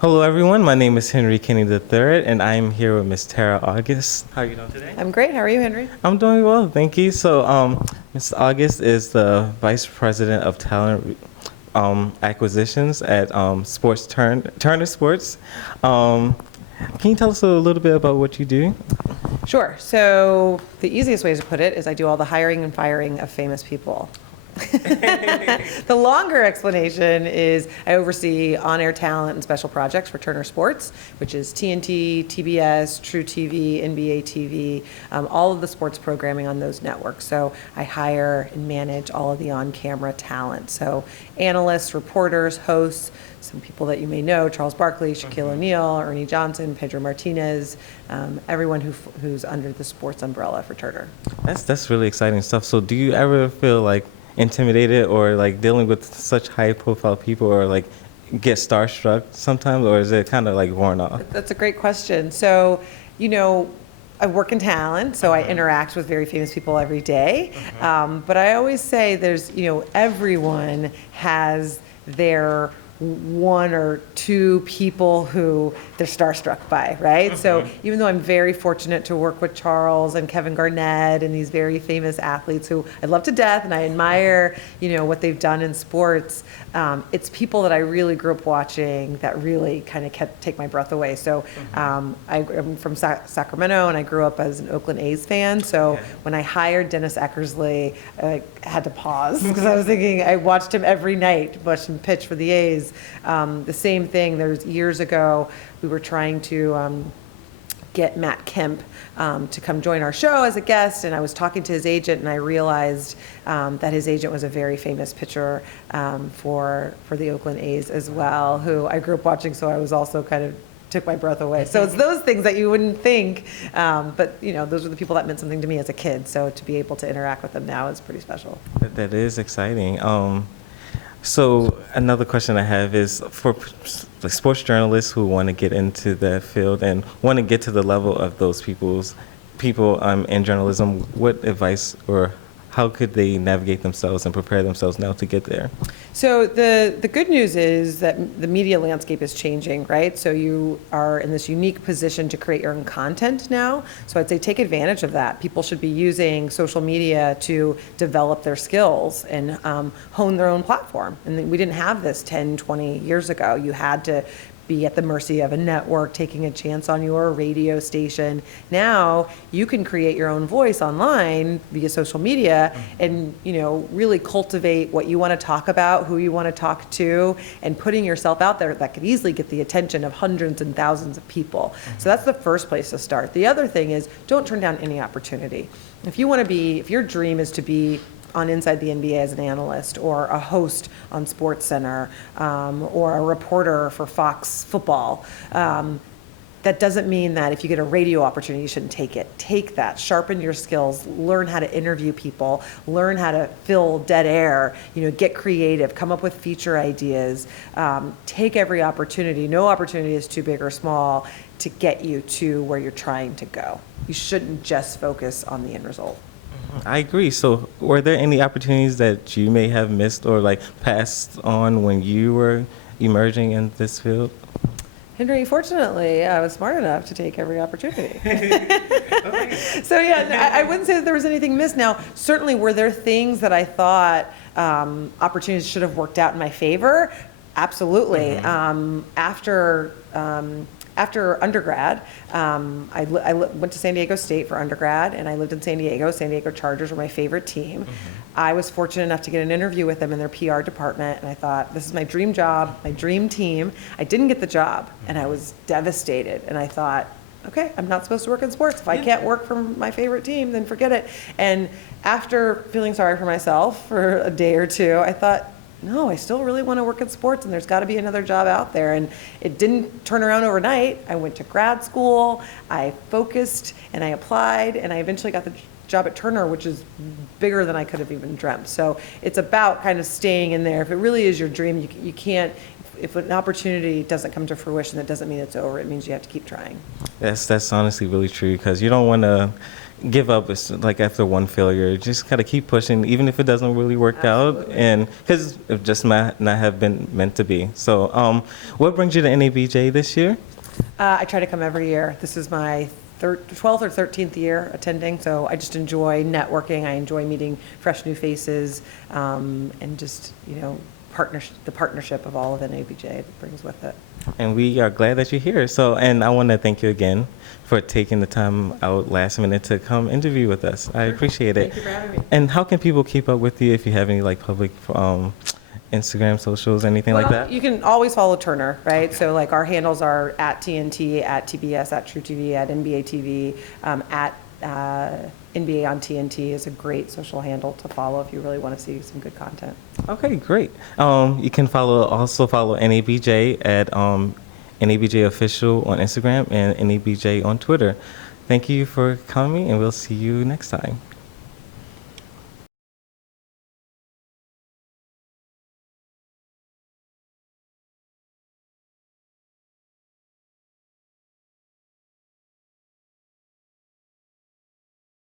Hello, everyone. My name is Henry Kenney III, and I am here with Miss Tara August. How are you doing today? I'm great. How are you, Henry? I'm doing well, thank you. So, Ms. August is the Vice President of Talent Acquisitions at Turner Sports. Can you tell us a little bit about what you do? Sure. So the easiest way to put it is I do all the hiring and firing of famous people. The longer explanation is I oversee on-air talent and special projects for Turner Sports, which is TNT, TBS, True TV, NBA TV, all of the sports programming on those networks. So I hire and manage all of the on-camera talent. So analysts, reporters, hosts, some people that you may know, Charles Barkley, Shaquille O'Neal, Ernie Johnson, Pedro Martinez, everyone who's under the sports umbrella for Turner. That's really exciting stuff. So, do you ever feel like intimidated or like dealing with such high profile people or like get starstruck sometimes, or is it kind of like worn off? That's a great question. So, I work in talent, so I interact with very famous people every day. But I always say there's, everyone has their one or two people who they're starstruck by, right? So even though I'm very fortunate to work with Charles and Kevin Garnett and these very famous athletes who I love to death and I admire, what they've done in sports, it's people that I really grew up watching that really kind of take my breath away. So I'm from Sacramento and I grew up as an Oakland A's fan. So when I hired Dennis Eckersley, I had to pause because I was thinking, I watched him every night, watched him pitch for the A's. The same thing, there's years ago, we were trying to get Matt Kemp to come join our show as a guest, and I was talking to his agent, and I realized that his agent was a very famous pitcher for the Oakland A's as well, who I grew up watching, so I was also kind of took my breath away. So it's those things that you wouldn't think, but those are the people that meant something to me as a kid, so to be able to interact with them now is pretty special. That is exciting. So another question I have is for the sports journalists who want to get into that field and want to get to the level of those people in journalism, what advice or how could they navigate themselves and prepare themselves now to get there? So the good news is that the media landscape is changing, right? So you are in this unique position to create your own content now. So I'd say take advantage of that. People should be using social media to develop their skills and hone their own platform. And we didn't have this 10, 20 years ago. You had to be at the mercy of a network taking a chance on your radio station. Now you can create your own voice online via social media and really cultivate what you want to talk about, who you want to talk to, and putting yourself out there that could easily get the attention of hundreds and thousands of people. So that's the first place to start. The other thing is don't turn down any opportunity. If your dream is to be on Inside the NBA as an analyst or a host on SportsCenter or a reporter for Fox Football, that doesn't mean that if you get a radio opportunity, you shouldn't take it. Take that, sharpen your skills, learn how to interview people, learn how to fill dead air, get creative, come up with feature ideas, take every opportunity. No opportunity is too big or small to get you to where you're trying to go. You shouldn't just focus on the end result. I agree. So were there any opportunities that you may have missed or like passed on when you were emerging in this field? Henry, fortunately, I was smart enough to take every opportunity. So yeah, I wouldn't say that there was anything missed. Now, certainly were there things that I thought opportunities should have worked out in my favor? Absolutely. After undergrad, I went to San Diego State for undergrad, and I lived in San Diego. San Diego Chargers were my favorite team. I was fortunate enough to get an interview with them in their PR department, and I thought, this is my dream job, my dream team. I didn't get the job, and I was devastated. And I thought, okay, I'm not supposed to work in sports. If I can't work for my favorite team, then forget it. And after feeling sorry for myself for a day or two, I thought, no, I still really want to work in sports, and there's got to be another job out there. And it didn't turn around overnight. I went to grad school, I focused, and I applied, and I eventually got the job at Turner, which is bigger than I could have even dreamt. So it's about kind of staying in there. If it really is your dream, you can't, if an opportunity doesn't come to fruition, that doesn't mean it's over. It means you have to keep trying. That's honestly really true, because you don't want to give up. It's like after one failure, just gotta keep pushing, even if it doesn't really work out, Absolutely. and because it just might not have been meant to be. So, what brings you to NABJ this year? I try to come every year. This is my 12th or 13th year attending, so I just enjoy networking. I enjoy meeting fresh new faces, and just, the partnership of all of NABJ that brings with it. And we are glad that you're here. So, and I want to thank you again for taking the time out last minute to come interview with us. I appreciate it. Thank you for having me. And how can people keep up with you if you have any like public Instagram, socials, anything like that? You can always follow Turner, right? So like our handles are at TNT, at TBS, at True TV, at NBA TV, at NBA on TNT is a great social handle to follow if you really want to see some good content. Okay, great. You can also follow NABJ at NABJ Official on Instagram and NABJ on Twitter. Thank you for coming, and we'll see you next time.